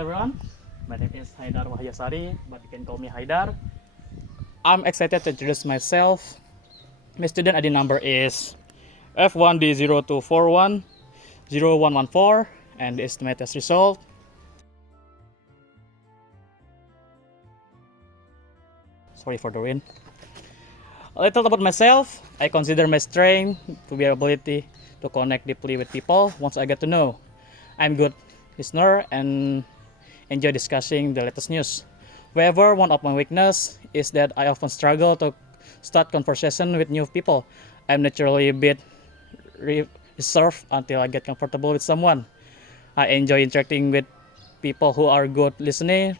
Hello everyone, my name is Haidar Wahyasari, but you can call me Haidar. I'm excited to introduce myself. My student ID number is F1D02410114, and the estimated test result. Sorry for the rain. A little about myself. I consider my strength to be ability to connect deeply with people once I get to know. I'm good listener and enjoy discussing the latest news. However, one of my weakness is that I often struggle to start conversation with new people. I'm naturally a bit reserved until I get comfortable with someone. I enjoy interacting with people who are good listener,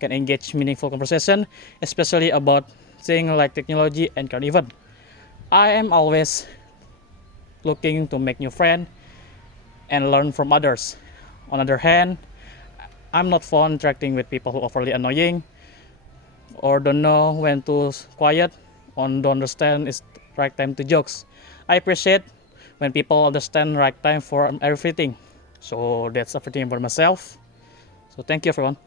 can engage meaningful conversation, especially about things like technology and current event. I am always looking to make new friends and learn from others. On the other hand, I'm not fond interacting with people who are overly annoying or don't know when to quiet or don't understand it's right time to jokes. I appreciate when people understand right time for everything. So that's everything about myself. So thank you everyone.